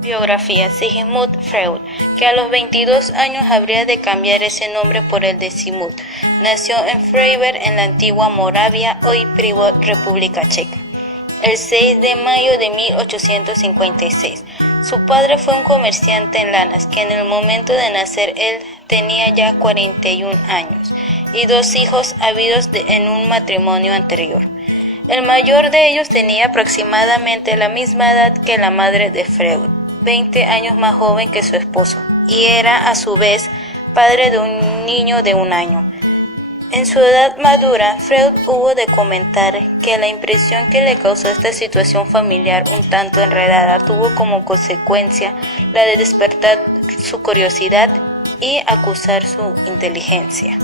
Biografía: Sigmund Freud, que a los 22 años habría de cambiar ese nombre por el de Sigmund. Nació en Freiberg, en la antigua Moravia, hoy República Checa, el 6 de mayo de 1856. Su padre fue un comerciante en lanas, que en el momento de nacer él tenía ya 41 años, y dos hijos habidos en un matrimonio anterior. El mayor de ellos tenía aproximadamente la misma edad que la madre de Freud, 20 años más joven que su esposo, y era a su vez padre de un niño de 1 año. En su edad madura, Freud hubo de comentar que la impresión que le causó esta situación familiar un tanto enredada tuvo como consecuencia la de despertar su curiosidad y acusar su inteligencia.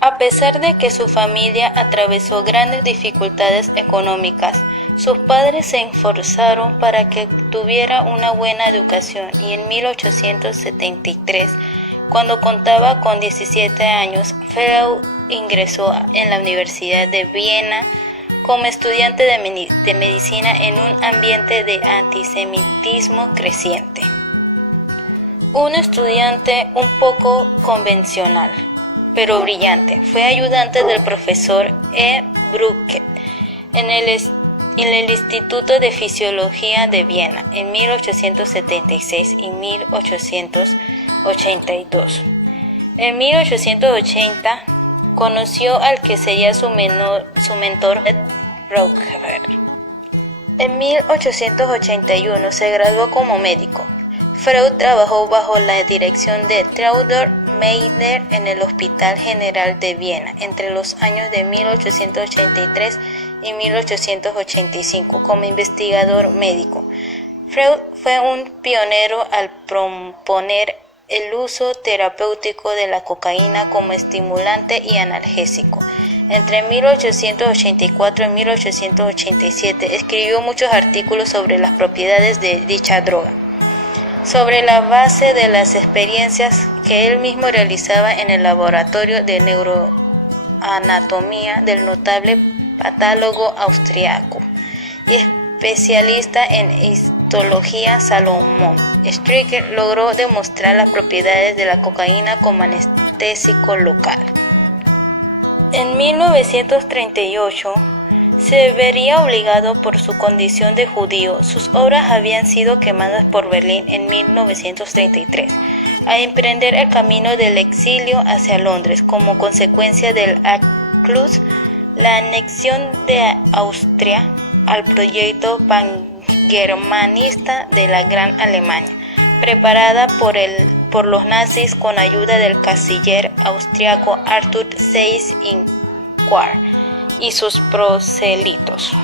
A pesar de que su familia atravesó grandes dificultades económicas, sus padres se esforzaron para que tuviera una buena educación, y en 1873, cuando contaba con 17 años, Freud ingresó en la Universidad de Viena como estudiante de medicina en un ambiente de antisemitismo creciente. Un estudiante un poco convencional, pero brillante, fue ayudante del profesor E. Brücke en el Instituto de Fisiología de Viena en 1876 y 1882. En 1880 conoció al que sería su mentor, Brücke. En 1881 se graduó como médico. Freud trabajó bajo la dirección de Theodor Meitner en el Hospital General de Viena entre los años de 1883 y 1885 como investigador médico. Freud fue un pionero al proponer el uso terapéutico de la cocaína como estimulante y analgésico. Entre 1884 y 1887 escribió muchos artículos sobre las propiedades de dicha droga, sobre la base de las experiencias que él mismo realizaba en el laboratorio de neuroanatomía del notable patólogo austriaco y especialista en histología Salomón Stricker. Logró demostrar las propiedades de la cocaína como anestésico local. En 1938 se vería obligado por su condición de judío. Sus obras habían sido quemadas por Berlín en 1933, a emprender el camino del exilio hacia Londres como consecuencia del Anschluss, la anexión de Austria al proyecto pangermanista de la Gran Alemania, preparada por los nazis con ayuda del canciller austriaco Arthur Seyss-Inquart y sus proselitos.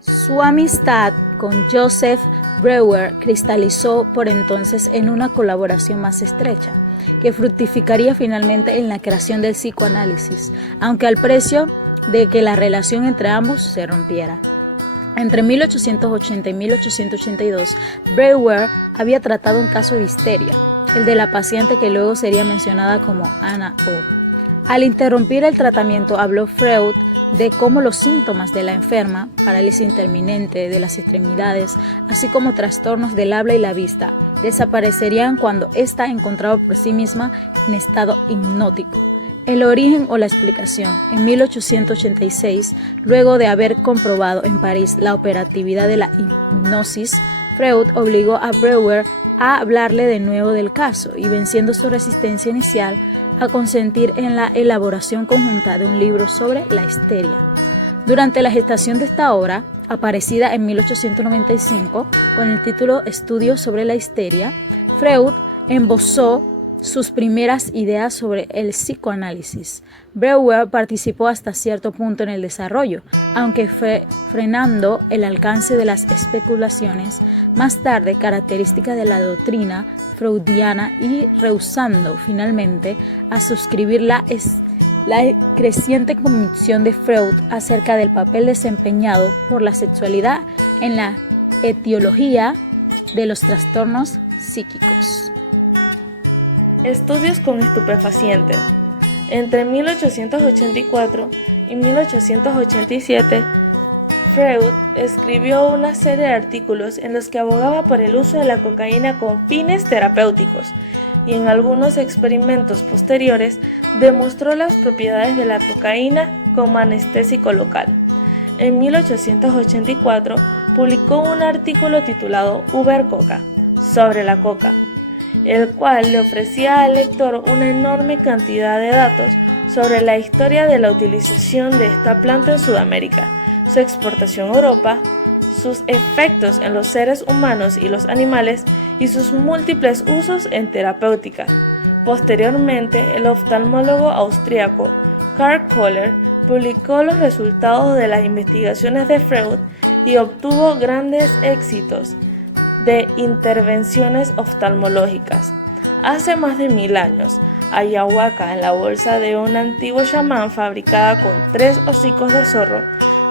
Su amistad con Joseph Breuer cristalizó por entonces en una colaboración más estrecha, que fructificaría finalmente en la creación del psicoanálisis, aunque al precio de que la relación entre ambos se rompiera. Entre 1880 y 1882, Breuer había tratado un caso de histeria, el de la paciente que luego sería mencionada como Anna O. Al interrumpir el tratamiento, habló Freud de cómo los síntomas de la enferma, parálisis intermitente de las extremidades, así como trastornos del habla y la vista, desaparecerían cuando ésta encontraba por sí misma en estado hipnótico. El origen o la explicación. En 1886, luego de haber comprobado en París la operatividad de la hipnosis, Freud obligó a Breuer a hablarle de nuevo del caso y, venciendo su resistencia inicial, a consentir en la elaboración conjunta de un libro sobre la histeria. Durante la gestación de esta obra, aparecida en 1895 con el título Estudios sobre la histeria, Freud esbozó sus primeras ideas sobre el psicoanálisis. Breuer participó hasta cierto punto en el desarrollo, aunque fue frenando el alcance de las especulaciones, más tarde característica de la doctrina freudiana, y rehusando finalmente a suscribir la creciente convicción de Freud acerca del papel desempeñado por la sexualidad en la etiología de los trastornos psíquicos. Estudios con estupefacientes. Entre 1884 y 1887, Freud escribió una serie de artículos en los que abogaba por el uso de la cocaína con fines terapéuticos y en algunos experimentos posteriores demostró las propiedades de la cocaína como anestésico local. En 1884 publicó un artículo titulado Über Coca, sobre la coca, el cual le ofrecía al lector una enorme cantidad de datos sobre la historia de la utilización de esta planta en Sudamérica, su exportación a Europa, sus efectos en los seres humanos y los animales y sus múltiples usos en terapéutica. Posteriormente, el oftalmólogo austríaco Karl Kohler publicó los resultados de las investigaciones de Freud y obtuvo grandes éxitos de intervenciones oftalmológicas. Hace más de 1000 años, ayahuasca en la bolsa de un antiguo chamán fabricada con 3 hocicos de zorro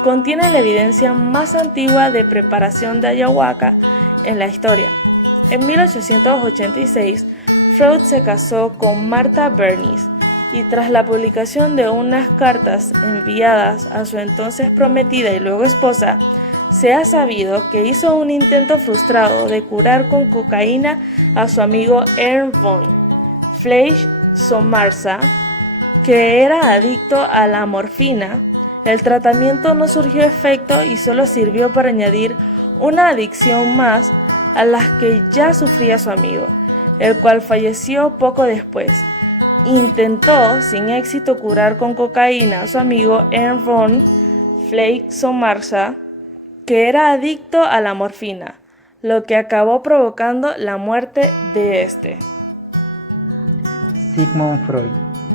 contiene la evidencia más antigua de preparación de ayahuasca en la historia. En 1886, Freud se casó con Martha Bernis y tras la publicación de unas cartas enviadas a su entonces prometida y luego esposa, se ha sabido que hizo un intento frustrado de curar con cocaína a su amigo Ernst von Fleisch-Somarza, que era adicto a la morfina. El tratamiento no surgió efecto y solo sirvió para añadir una adicción más a las que ya sufría su amigo, el cual falleció poco después. Intentó sin éxito curar con cocaína a su amigo Ernst von Fleisch-Somarza, que era adicto a la morfina, lo que acabó provocando la muerte de este. Sigmund Freud,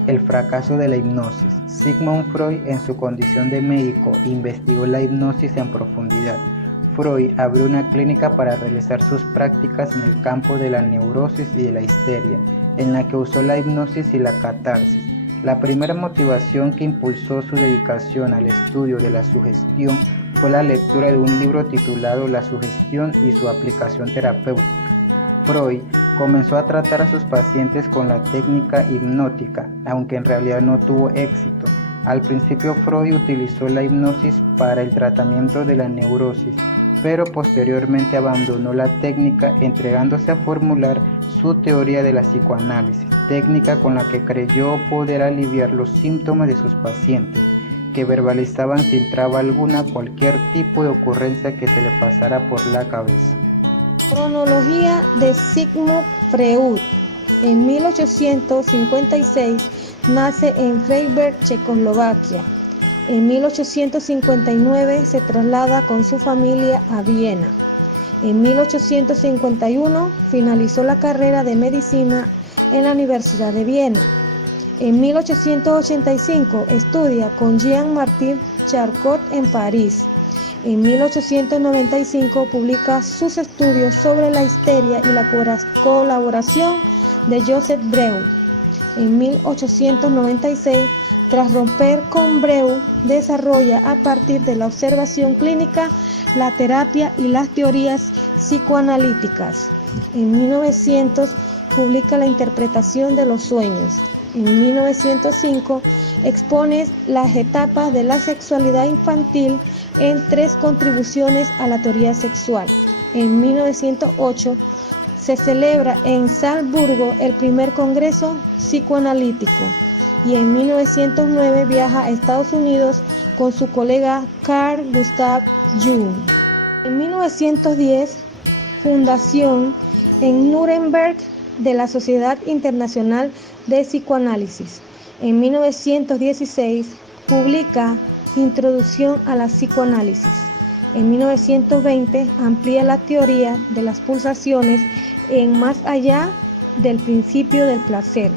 el fracaso de la hipnosis. Sigmund Freud, en su condición de médico, investigó la hipnosis en profundidad. Freud abrió una clínica para realizar sus prácticas en el campo de la neurosis y de la histeria, en la que usó la hipnosis y la catarsis. La primera motivación que impulsó su dedicación al estudio de la sugestión fue la lectura de un libro titulado La sugestión y su aplicación terapéutica. Freud comenzó a tratar a sus pacientes con la técnica hipnótica, aunque en realidad no tuvo éxito. Al principio Freud utilizó la hipnosis para el tratamiento de la neurosis, pero posteriormente abandonó la técnica entregándose a formular su teoría de la psicoanálisis, técnica con la que creyó poder aliviar los síntomas de sus pacientes, que verbalizaban sin traba alguna cualquier tipo de ocurrencia que se le pasara por la cabeza. Cronología de Sigmund Freud. En 1856 nace en Freiberg, Checoslovaquia. En 1859 se traslada con su familia a Viena. En 1851 finalizó la carrera de medicina en la Universidad de Viena. En 1885 estudia con Jean-Martin Charcot en París. En 1895 publica sus estudios sobre la histeria y la colaboración de Joseph Breuer. En 1896, tras romper con Breuer, desarrolla a partir de la observación clínica la terapia y las teorías psicoanalíticas. En 1900 publica la interpretación de los sueños. En 1905 expone las etapas de la sexualidad infantil en 3 contribuciones a la teoría sexual. En 1908 se celebra en Salzburgo el primer congreso psicoanalítico y en 1909 viaja a Estados Unidos con su colega Carl Gustav Jung. En 1910, fundación en Nuremberg de la Sociedad Internacional de Psicoanálisis. En 1916 publica Introducción a la Psicoanálisis. En 1920 amplía la teoría de las pulsaciones en Más allá del principio del placer.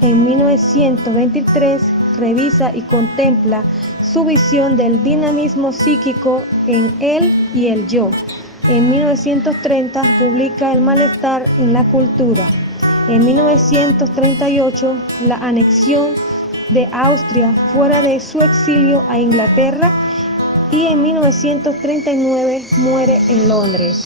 En 1923 revisa y contempla su visión del dinamismo psíquico en él y el yo. En 1930 publica El malestar en la cultura. En 1938 la anexión de Austria fuera de su exilio a Inglaterra y en 1939 muere en Londres.